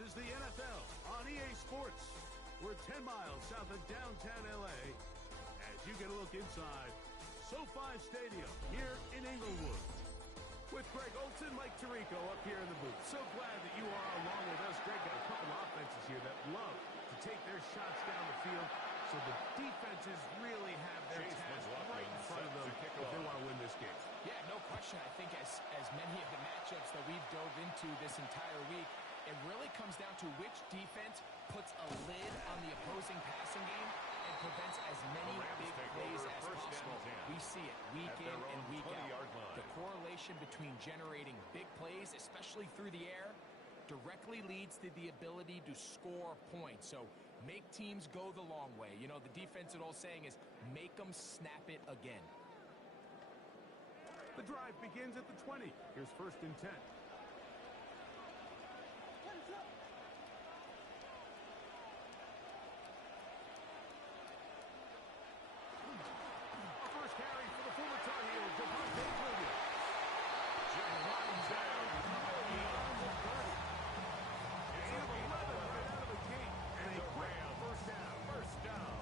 This is the NFL on EA Sports. We're 10 miles south of downtown LA as you get a look inside SoFi Stadium here in Inglewood. With Greg Olsen, Mike Tirico up here in the booth. So glad that you are along with us. Greg got a couple of offenses here that love to take their shots down the field, so the defenses really have their task right in front of them if they want to win this game. Yeah, no question. I think as many of the matchups that we've dove into this entire week, it really comes down to which defense puts a lid on the opposing passing game and prevents as many big plays as possible. We see it week in and week out. The correlation between generating big plays, especially through the air, directly leads to the ability to score points. So make teams go the long way. You know, the defensive old saying is make them snap it again. The drive begins at the 20. Here's 1st and 10. First carry for the former Tar Heel, Javonte Williams. Runs down beyond the 30. Gain of 11 right out of the gate. And a quick first down.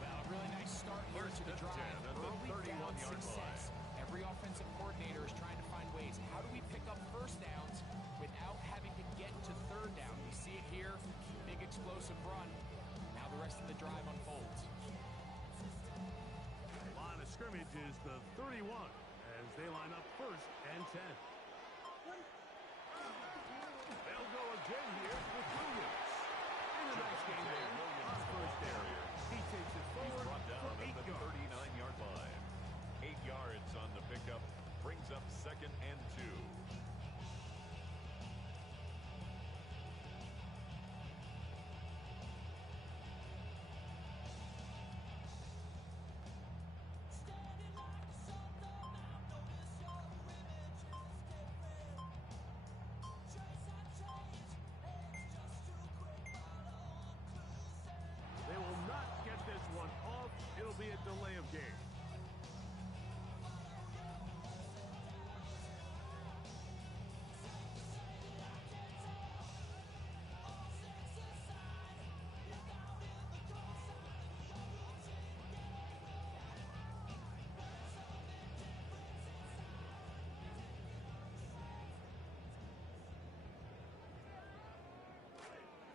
Well, a really nice start here to the drive. Early down success. Every offensive coordinator is trying to find ways. How do we pick up first downs without having to get to 3rd down? We see it here. Big explosive run. Now the rest of the drive unfolds. Line of scrimmage is the 31 as they line up 1st and 10. They'll go again here with Williams. And a nice game there on 1st down. He takes it forward for 8 yards. 39-yard line. 8 yards on the pickup. Brings up 2nd and 2. They will not get this one off. It'll be a delay of game.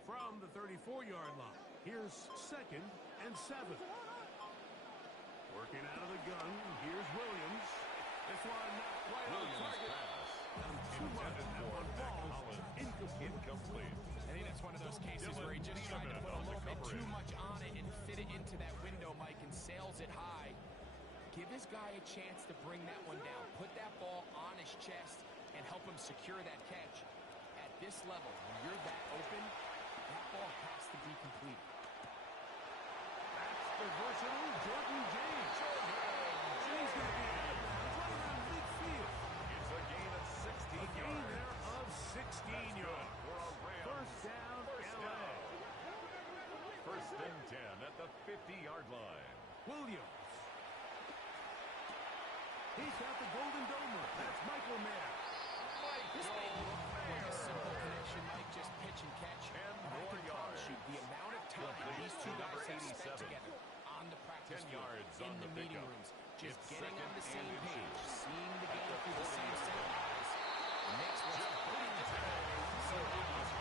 From the 34-yard line, here's 2nd and 7. Working out of the gun, here's Williams. This one not quite on target. Too much that one falls incomplete. I think that's one of those cases where he just tried to put a little bit too much on it and fit it into that window, Mike, and sails it high. Give his guy a chance to bring that one down. Put that ball on his chest and help him secure that catch. At this level, when you're that open, that ball has to be complete. That's the versatile Jordan James. And he's going to be out of bounds right around midfield. It's a gain of 16 yards. A gain there of 16 yards. First down, LA. 1st and 10 at the 50-yard line. Williams. He's got the Golden Domer. That's Michael Mayer. This may look like a simple connection, Mike, just pitch and catch. And more yards. The amount of time these two guys have spent together on the practice field, in the meeting rooms, just getting on the same page, seeing the game through the same set of eyes, makes what's pretty difficult so easy.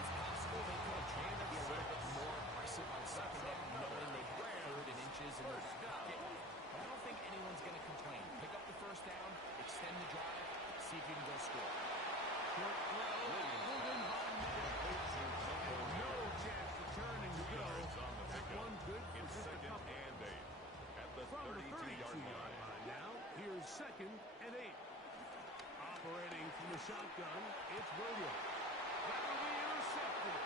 It's possible they could have tried to be a little bit more aggressive on 2nd down, knowing they had 3rd and inches in their back pocket. But I don't think anyone's going to complain. Pick up the 1st down, extend the drive, see if you can go score. Short throw, Golden Von Miller. No chance to turn and go. That one good for It's just a 2nd couple. and 8 at the From the 32-yard 32-yard line now, here's 2nd and 8. Operating from the shotgun, it's Williams. That'll be intercepted.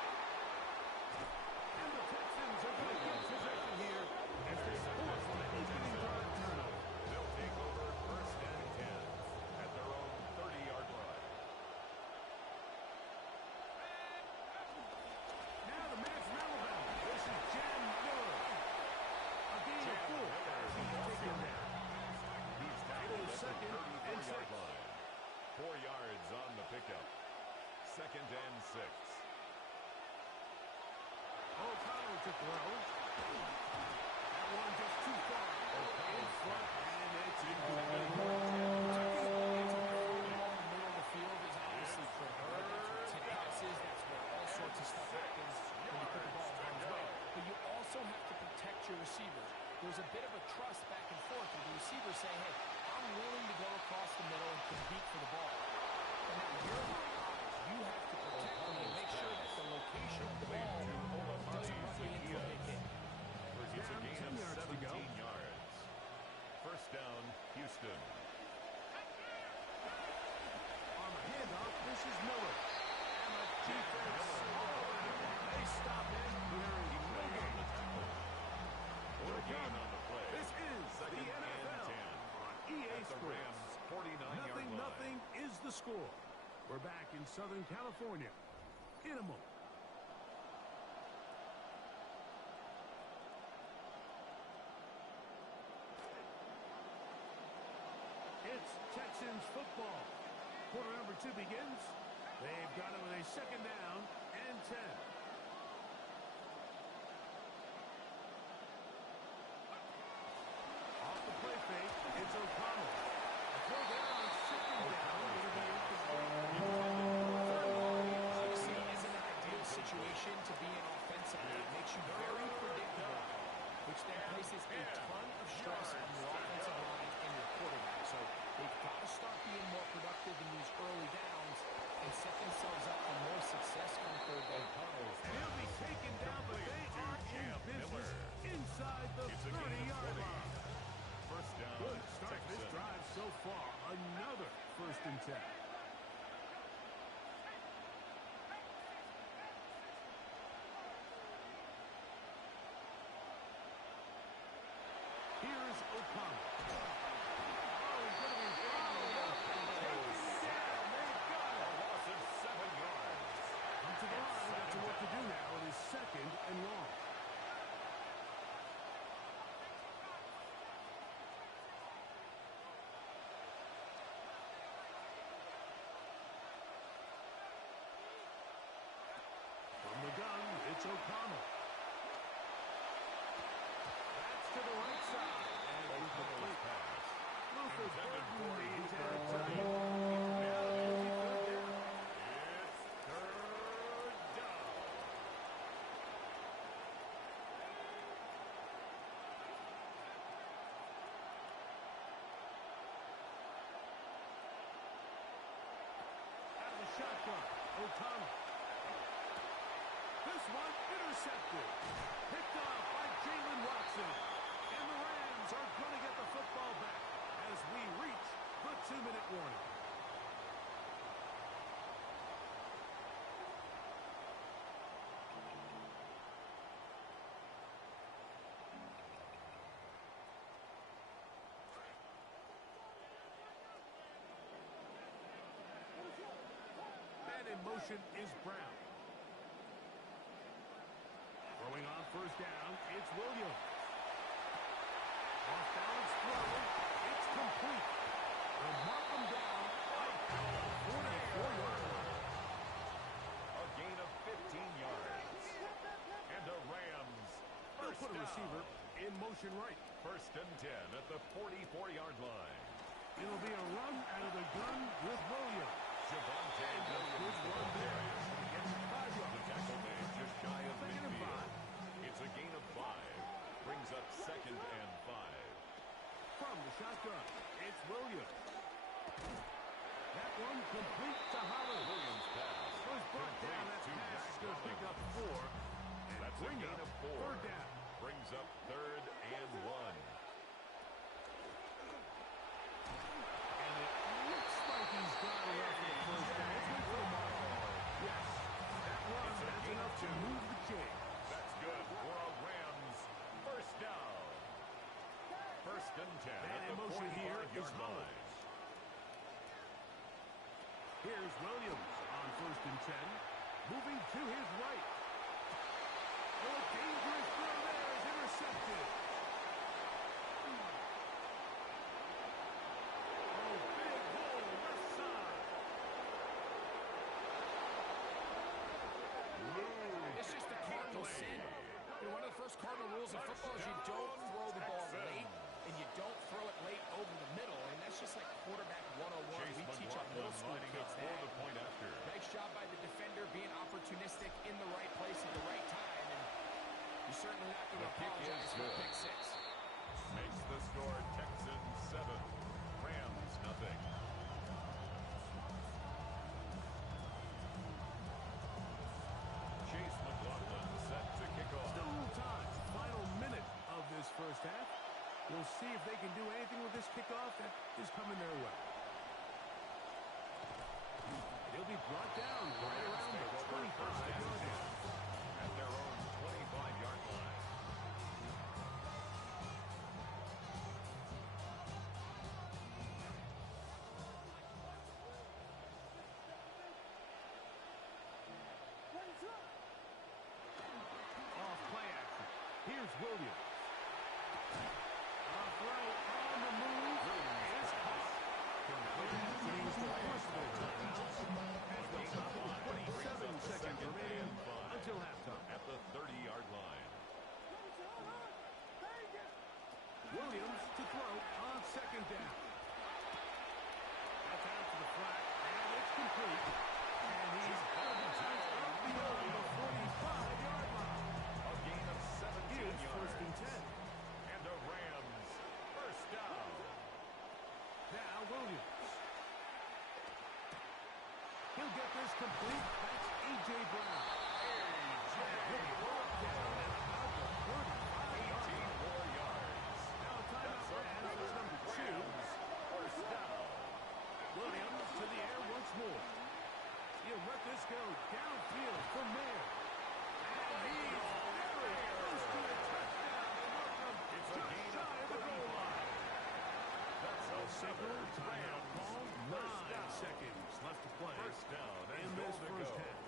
And the Texans are going to get possession here as they force the opening drive turnover. They'll take over 1st and 10 at their own 30-yard line. Now the match relevant. This is Jan Miller. A gain of 4 as he's taken down. He's tackled at the 2nd and 6. 34-yard line. 4 yards on the pickup. 2nd and 6. O'Connell to throw. That one just too far. In front, and it's incomplete. Middle of the field is obviously critical. Right? That's where tip passes. That's where all sorts of stuff happens when you put the ball in harm's way. But you also have to protect your receivers. There's a bit of a trust back and forth where the receivers say, hey, I'm willing to go across the middle and compete for the ball. And now you're my eyes. You have to protect me and make sure that the location of the ball doesn't run me into a big hit. It's a gain of 10 yards to go. 17 yards. First down, Houston. On the handoff, this is Miller. And the defense. They stop him. There is no gain. Or a gain on the play. This is Second the and NFL 10. on EA At the Sports. Rams' 49-yard line. Nothing is the score. We're back in Southern California in a moment. It's Texans football. Quarter number 2 begins. They've got it with a second down and 10. Off the play fake, it's O'Connell. A throw down on second down. It'll be Obviously, it isn't an ideal situation to be in offensively. It makes you very predictable, which then places a ton of stress on your offensive line and your quarterback. So they've got to start being more productive in these early downs and set themselves up for more success on third down. He'll be taken down, but they are in business inside the 30-yard line. First down, Good start this Texans. drive so far. Another first and 10. Here's O'Connell. Oh, good of him. A loss of 7 yards. To the line, got to work to do now. It is second and long. From the gun, it's O'Connell. That's to the right side. And incomplete. Luther Burton leads at a time. Now it'll be third down. It's third down. Out of the shotgun, O'Connell. This one intercepted. Picked off by Jalen Watson. And the Rams are going to get the football back as we reach the 2-minute warning. And in motion is Brown. Throwing on first down, it's Williams. Off balance throw, it's complete. They'll mark him down at the 44-yard line. A gain of 15 yards. And the Rams They'll first put a down. receiver in motion right. First and 10 at the 44-yard line. It'll be a run out of the gun with Williams. Javonte And a good Williams run with the there. carry. He gets 5 The yards. tackle made just shy of Second and midfield. 5. It's a gain of 5. Brings up second and 5. From the shotgun, it's Williams. That one complete to Holland. Williams pass. Was brought down. That Complete to pass is going to pick up Jack 4. And That's a bring gain up of 4. third down. Brings up third and 1. And it looks like he's got enough for the first down. Let's wait for the mark. Yes, that one, that's enough to move the chain. That's good for a Rams first down. First and 10 Man at in the motion here is 45-yard line. Hollins. Here's Williams on first and 10. Moving to his right. Oh, a dangerous throw there is intercepted. Oh, big hole left side. It's just a cardinal sin they can do anything with this kickoff that is coming their way. He'll be brought down right around the 25-yard line. At their own 25-yard line. Off play action. Here's Williams. A throw on the move is caught. He's the first of their timeouts as they stop with 27 seconds remaining until halftime. At the 30-yard line. Williams to throw on second down. That's out to the flat, and it's complete. And he's out of bounds beyond the 45-yard line. A gain of 17 Here's yards. first and 10. And the Rams first down. Now Williams. He'll get this complete. That's A.J. Brown. He'll be brought down at about the 35-yard 18 line. more yards. Now a timeout ran on his number 2. First down. Williams to the air once more. He'll let this go downfield from there. And he's very close to a touchdown. They mark him It's a just gain shy of of the goal line. That's a Signal timeout Rams. call. First 9 down. seconds left to play First down and in goal this to first go. half.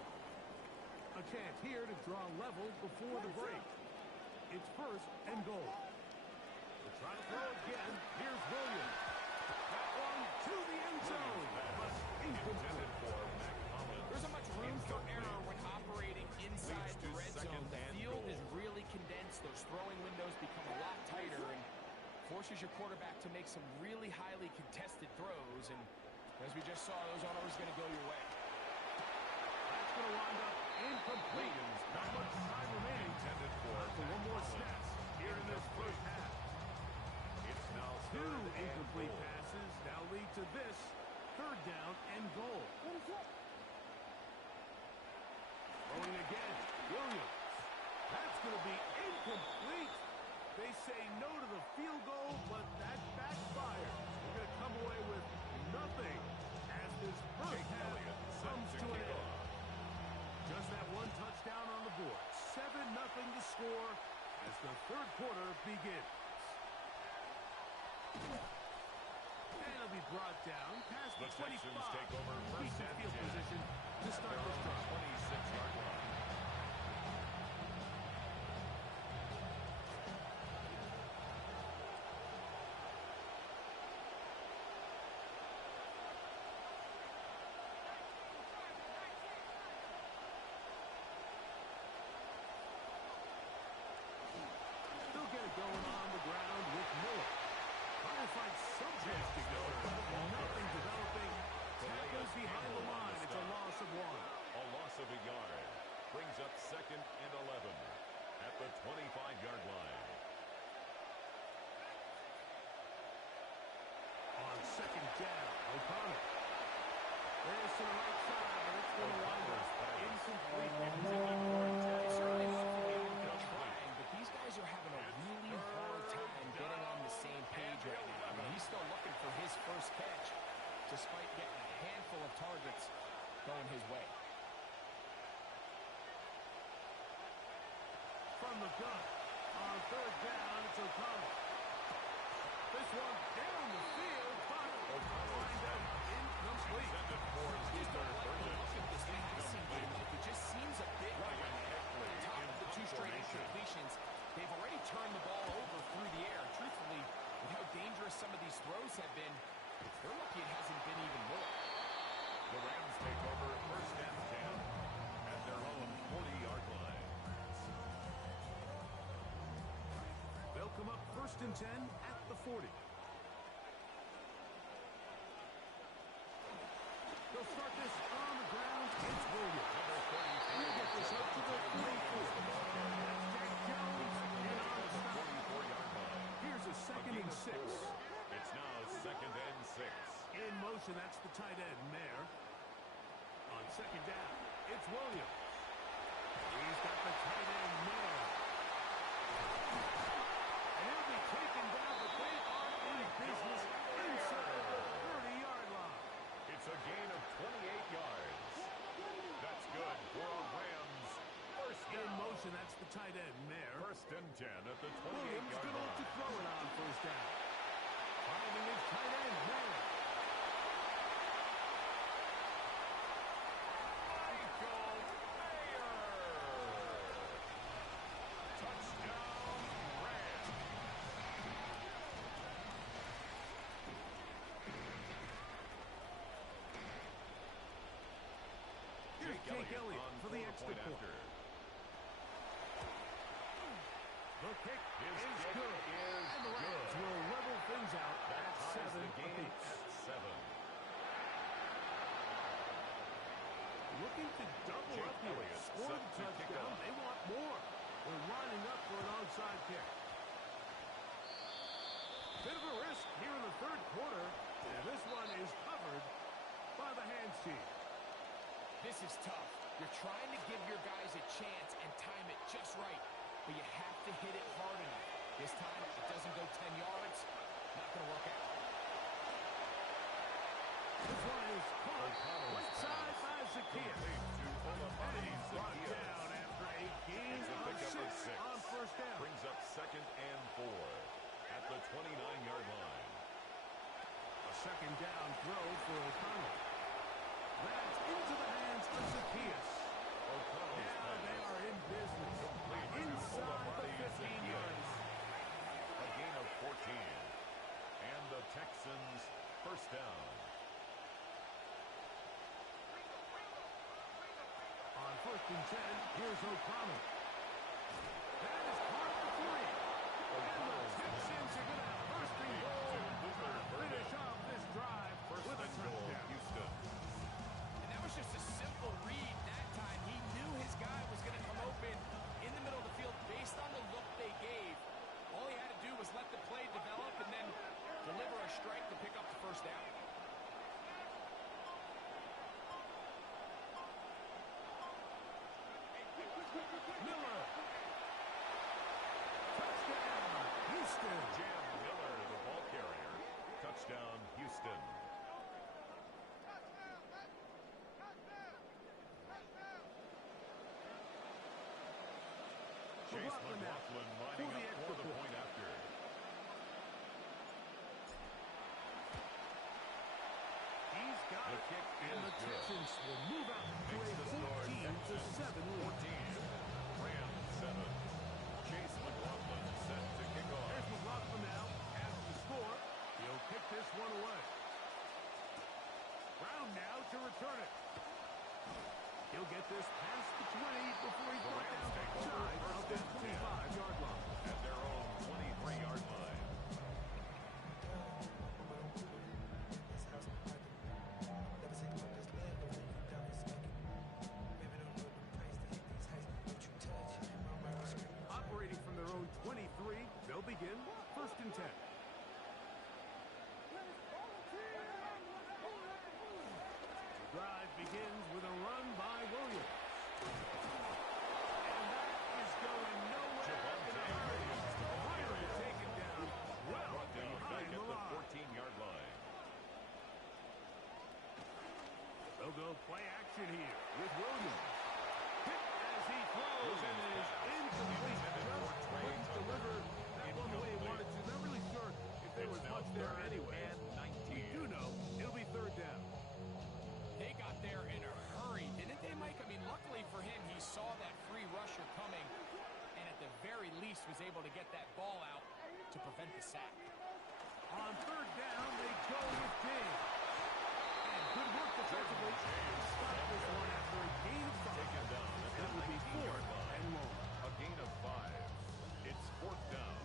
A chance here to draw level before the break. It's first and goal. They'll try to throw again. Here's Williams. That one to the end zone. But incomplete. Intended for Mac Hollins. There isn't much room for error when operating inside the red zone. The field is really condensed. Those throwing windows become a lot tighter and forces your quarterback to make some really highly contested throws. And as we just saw, those aren't always going to go your way. That's going to wind up incomplete. Not much time remaining. Intended for For one more snap here in this first half. It's now 2 third and incomplete goal. passes now lead to this third down and goal. Throwing again. Williams. That's going to be incomplete. They say no to the field goal, but that backfires. They're going to come away with nothing as this first Jake half Elliott set comes to to an kick end. off. Just that one touchdown on the board. 7-0 to score as the third quarter begins. And it'll be brought down past The the 25. Texans take over Keep first in and field 10. position to At start their this own drive. 26-yard line. They'll get it going on the ground with Miller. Trying to find some chance to go. Nothing developing. Tackles behind the line. It's a loss of 1. A loss of a yard. Brings up second and 11 at the 25-yard line. On second down, O'Connell. There's to the right side, but it's going to wind up incomplete. They certainly look to be able to trying, but these guys are having a really hard time getting on the same page right now. I mean, he's still looking for his first catch, despite getting a handful of targets going his way. From the gun, on third down, it's O'Connell. This one down the field, but wind up incomplete. Intended for Just Luther don't like the Burgess. look of this passing game. Like, it just seems a bit like on top of the 2 straight incompletions. They've already turned the ball over through the air. Truthfully, with how dangerous some of these throws have been, they're lucky it hasn't been even more. The Rams take over first and 10 at their own 40-yard line. They'll come up first and 10 at the 40. They'll start this on the ground. It's Williams. He'll get this up to the 44. That's Jack Jones and on the stop. 44-yard line. Here's a second and 6. It's now second and 6. In motion, that's the tight end, Mayer. On second down, it's Williams. He's got the tight end, Mayer. And he'll be taken down, but they are in business inside the 30-yard line. It's a gain of 28 yards. That's good for a Rams first down. In motion, that's the tight end there. First and 10 at the Williams 28-yard going to look to line. throw it on first down. Finding his tight end there. Michael Mayer. Touchdown, Rams. Here's Jake Elliott on for the extra point point. after. The kick His is kick good. is And the Rams good. will level things out That at ties 7 the game apiece. at 7. Looking to double Jake up here. Elliott Scored set a to kick touchdown. off. They want more. They're lining up for an onside kick. Bit of a risk here in the third quarter. And this one is covered by the hands team. This is tough. You're trying to give your guys a chance and time it just right, but you have to hit it hard enough. This time, it doesn't go 10 yards. Not going to work out. This one is caught O'Connell's right side by Zacchaeus. Complete to And Olamide he's brought Zacchaeus. down after a gain It's a of pickup of 6 6. on first down. Brings up second and 4 at the 29-yard line. A second down throw for O'Connell. That's into the hands of Zacchaeus. O'Connell's Now they pass. are in business. Inside the 15-yard line. A gain of 14. And the Texans first down. On first and 10, here's O'Connell. That is caught for 3. And the Texans are going to have first and goal to finish off this drive First with a and goal, touchdown. Houston. And that was just a simple read that time. He knew his guy was going to come open in the middle of the field based on the look they gave. All he had to do was let the play develop and then deliver a strike to pick up the first down. Miller. Touchdown, Houston. Jam Miller, the ball carrier. Touchdown, Houston. Chase McLaughlin lining up for the point after. He's got The it. kick And is the good. Texans will move out to Makes the a score 14-7 lead. 14. Rams 7. Chase McLaughlin set to kick off. There's McLaughlin now has the score. He'll kick this one away. Brown now to return it. He'll get this past the 20 before he's The brought Rams down take over side of first the and 10. 25-yard line. At their own 23-yard line. Operating from their own 23, they'll begin first and 10. The drive begins with a run by Williams. And that is going nowhere. Javonte in a hurry. Williams, the ball Finally carrier. taken down. Well Brought down back behind at the the line. 14-yard line. They'll go play action here with Williams. Hit as he throws and it is incomplete. Intended for Just Trey couldn't Tucker. deliver that one the way he wanted to. Not really sure if there It's was now much there third anyway. and 19. We do know it'll be third down. They got there in a hurry, didn't they, Mike? I mean, luckily for him, he saw that free rusher coming and at the very least was able to get that ball out to prevent the sack. On third down, they go with James. And good work defensively to stop this one after a gain of 5. Taken down at the That would be 19-yard 4th line. and long. A gain of 5. It's fourth down.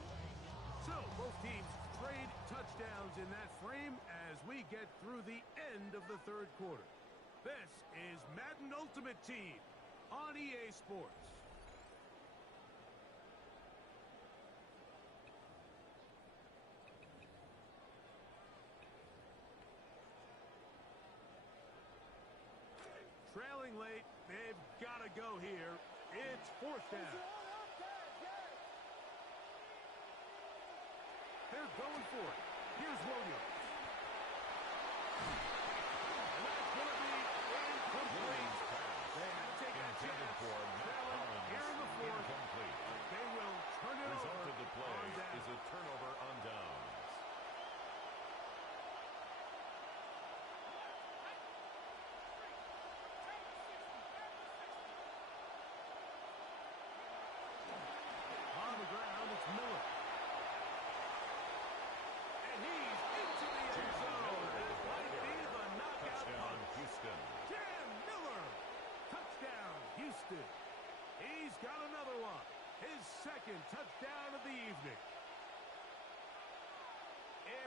So both teams trade touchdowns in that frame as we get through the end of the third quarter. This is Madden Ultimate Team on EA Sports. Trailing late, they've got to go here. It's fourth down. They're going for it. Here's Williams. And that's going to be incomplete. They had to take that Intended chance. for Matt Collins. Here in the fourth. Incomplete. They will turn it Result over of the play on down. is a turnover on downs. On the ground, it's Miller. And he's into the end zone. This might be the knockout Touchdown, punch. Houston. Cam Miller. Touchdown, Houston. He's got another one. His second touchdown of the evening.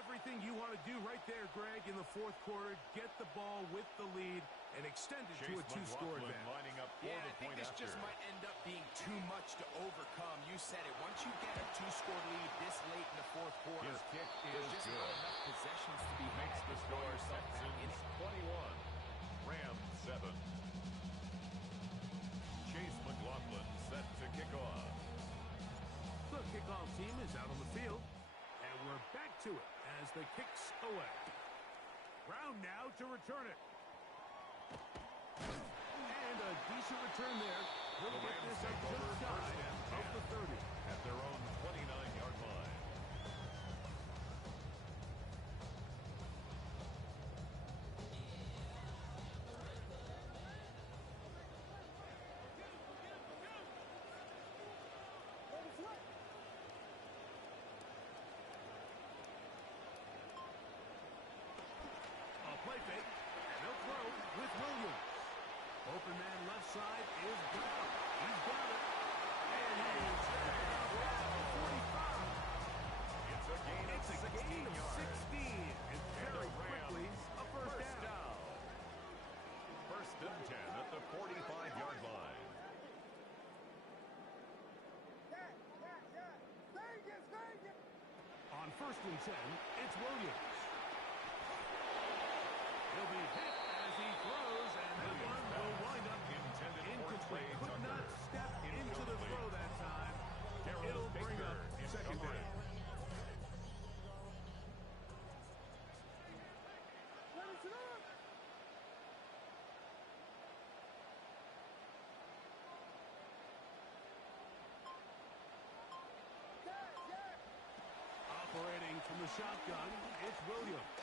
Everything you want to do right there, Greg, in the fourth quarter. Get the ball with the lead and extend it to a two-score McLaughlin advantage. lining up for Yeah, the I think point this after. just might end up being too much to overcome. You said it. Once you get a two-score lead this late in the fourth quarter, His kick there's is just good. not enough possessions to be Makes had the to throw score yourself back in Texans it. 21. Rams 7. Chase McLaughlin set to kick off. The kickoff team is out on the field, and we're back to it as the kick's away. Brown now to return it. And a decent return there. He'll The get Rams this take up over just first shy and of 10 the 30. at their own 29-yard line. A play fake, and they'll throw with Williams. Open man left side is Brown. He's got it. And he is down at the 45. It's a gain of 16 yards. 16. And very quickly, a first down. First and 10 at the 45-yard line. On first and 10, it's Williams. He'll be hit as he throws, and that one will wind up Intended for incomplete. Trey Could not Tucker. step into the throw that time. Darrell It'll bring Baker up in second down. coverage. Operating from the shotgun, it's Williams.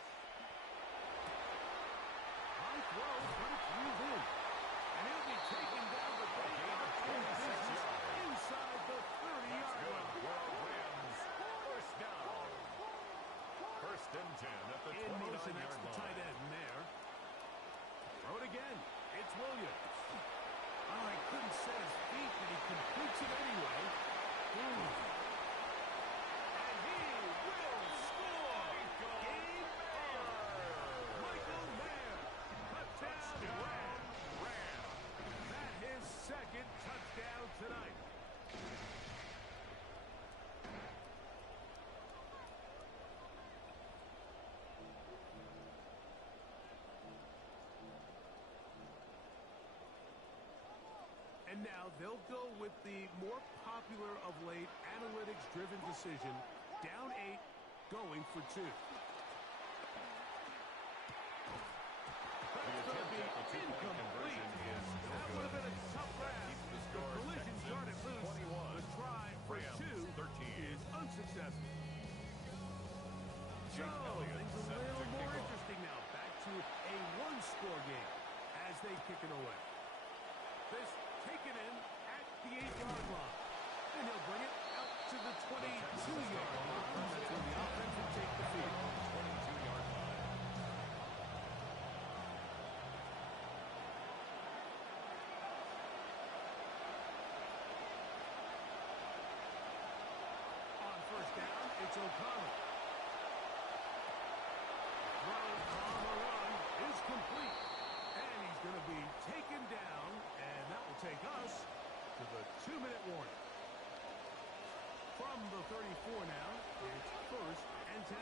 High throw, but it's ruled in. And he'll be taken down the Gain of 26 yards. inside the 30-yard Good line. for Rams. First down. First and 10 at the In motion, that's 29-yard the tight line. end there. Throw it again. It's Williams. Oh, he couldn't set his feet, but he completes it anyway. And he will score. Game Mayer. Michael Mayer. Touchdown. Rams. That his second touchdown tonight. And now they'll go with the more popular of late analytics-driven decision. Down 8, going for 2. That's going to be attempt at the two-point incomplete. conversion is no That would have been a tough grab. Keeps the The score collision Texans started loose. 21. The try for Rams 2 13. is unsuccessful. So, Jake Elliott things a set little to more kick off. interesting now. Back to a one-score game as they kick it away. This taken in at the 8-yard line. And he'll bring it out to the 22-yard line. That's when the offense will take the field. 22-yard line. On first down, it's O'Connell. Throw on the run is complete. And he's going to be taken down, and that will take us to the 2-minute warning. From the 34 now, it's first and 10.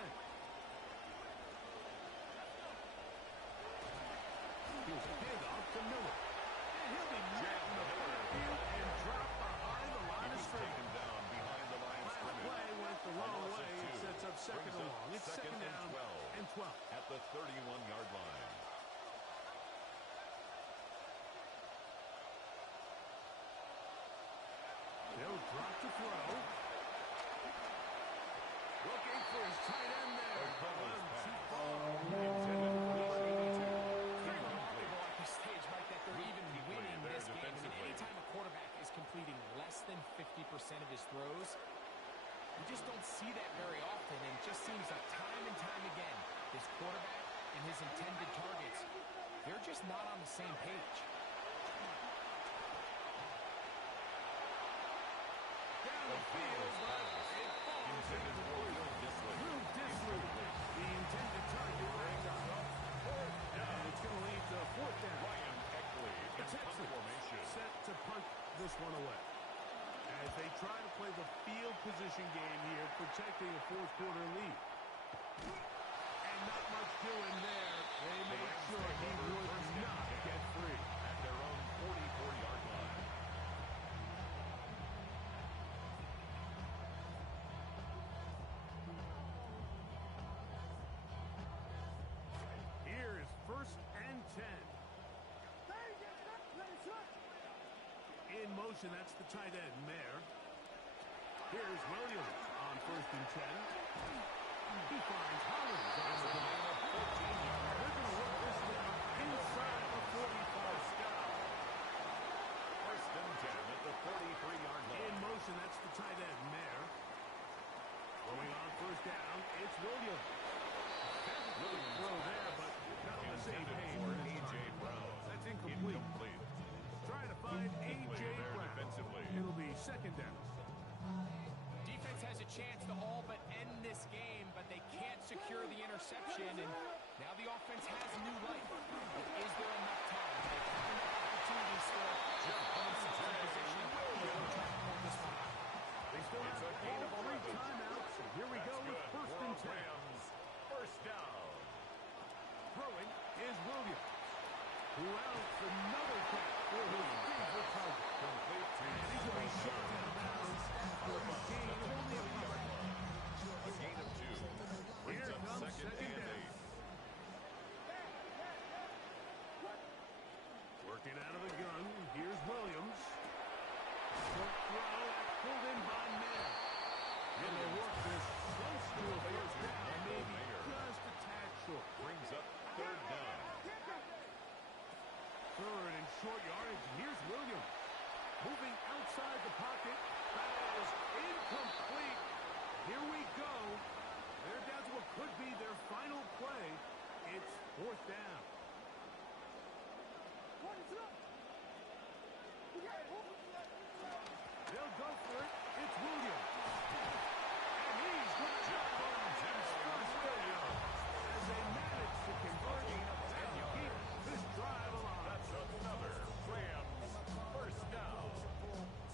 Here's a handoff to Miller. And he'll be met in the backfield and dropped behind the line of He's scrimmage. taken down behind the line of Last scrimmage. play went the A wrong loss of way. It 2. sets up second Brings and up long. It's second second and down the 31-yard line. They'll drop to throw. Looking for his tight end there. Too far. Intended for the 32. Very remarkable at this stage, Mike, that they're even winning this game. I mean, anytime a quarterback is completing less than 50% of his throws, you just don't see that very often, and it just seems like time and time again, this quarterback and his intended targets, they're just not on the same page. Down the field, but it falls into Will Dissly. The intended target right up. And it's going to lead to fourth down. Ryan Eckley The in punt Texans formation. set to punt this one away. As they try to play the field position game here, protecting a fourth-quarter lead. And not much doing there. They made sure he would not get free. At their own 44-yard line. Here is first and 10. In motion, that's the tight end, Mayer. Here's Williams on first and 10. He finds Hollins on the line. They're going to work this one inside the 45. First and 10 at the 43-yard line. In motion, that's the tight end, Mayer. Going on first down, it's Williams. Really throw there, but not on the same page. For A.J. Brown. That's incomplete. Trying to find A.J. there Brown. defensively. It'll be second down. Defense has a chance to all but end this game, but they can't secure the interception, and now the offense has new life. But is there enough time? They have enough opportunity still to put themselves in position to try to pull this one out. They still have It's a gain of all 3 11. timeouts. Here we go with first and 10. Rams. First down. Throwing is Williams, who outs another catch for his favorite target. Complete to And he's going to be shot out of bounds after a gain of only a couple. a gain of 2. Brings Here up comes second second and down. 8. Working out of the gun, here's Williams. Short throw, that's pulled in by Mayer. And they work this close to a first down, maybe just a tad short. Brings up third down. Third and short yardage, here's Williams. Moving outside the pocket, that is incomplete. Here we go. They're down to what could be their final play. It's fourth down. They'll go for it. It's Williams. And he's going to jump on his first down as they manage to convert and keep this drive alive. That's another Rams first down.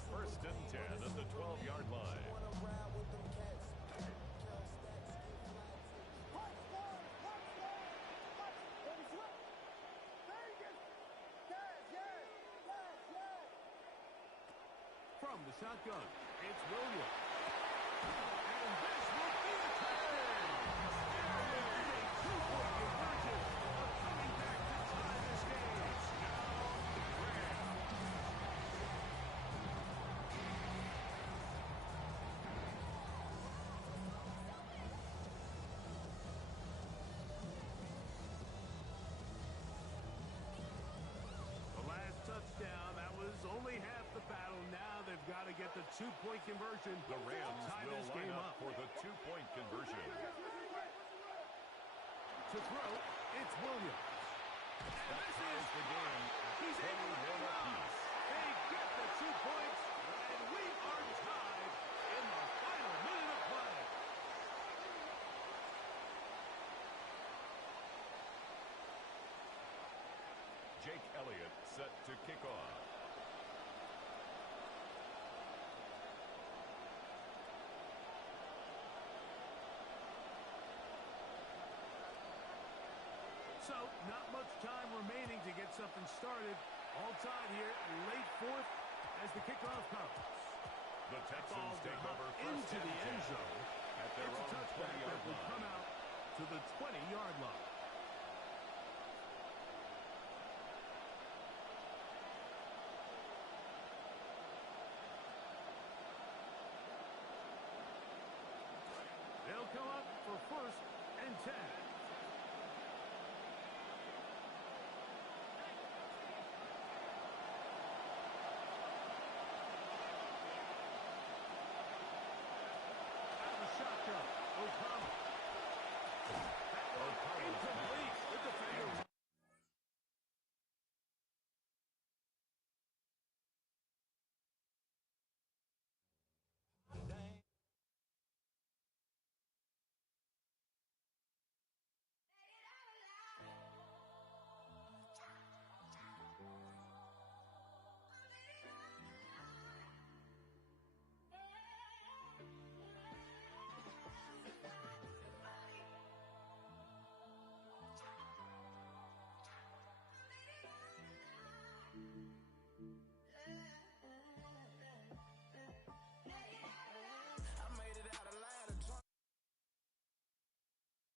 First and 10 at the 12-yard line. From the shotgun, it's Williams. And this will be a touchdown. There is a two-point conversion of coming back to tie this game. Now, Rams. The last touchdown, that was only half the battle. Now they've got to get the two-point conversion. The Rams tie will this line game up up. for the two-point conversion. To throw, it's Williams. And That this ties is the game at he's able to 21 throw. apiece. They get the 2 points, and we are tied in the final minute of play. Jake Elliott set to kick off. So, not much time remaining to get something started. All tied here, late fourth as the kickoff comes. The Texans take over first into the and end 10 zone. at their It's a own touchback that 20-yard will line. come out to the 20-yard line.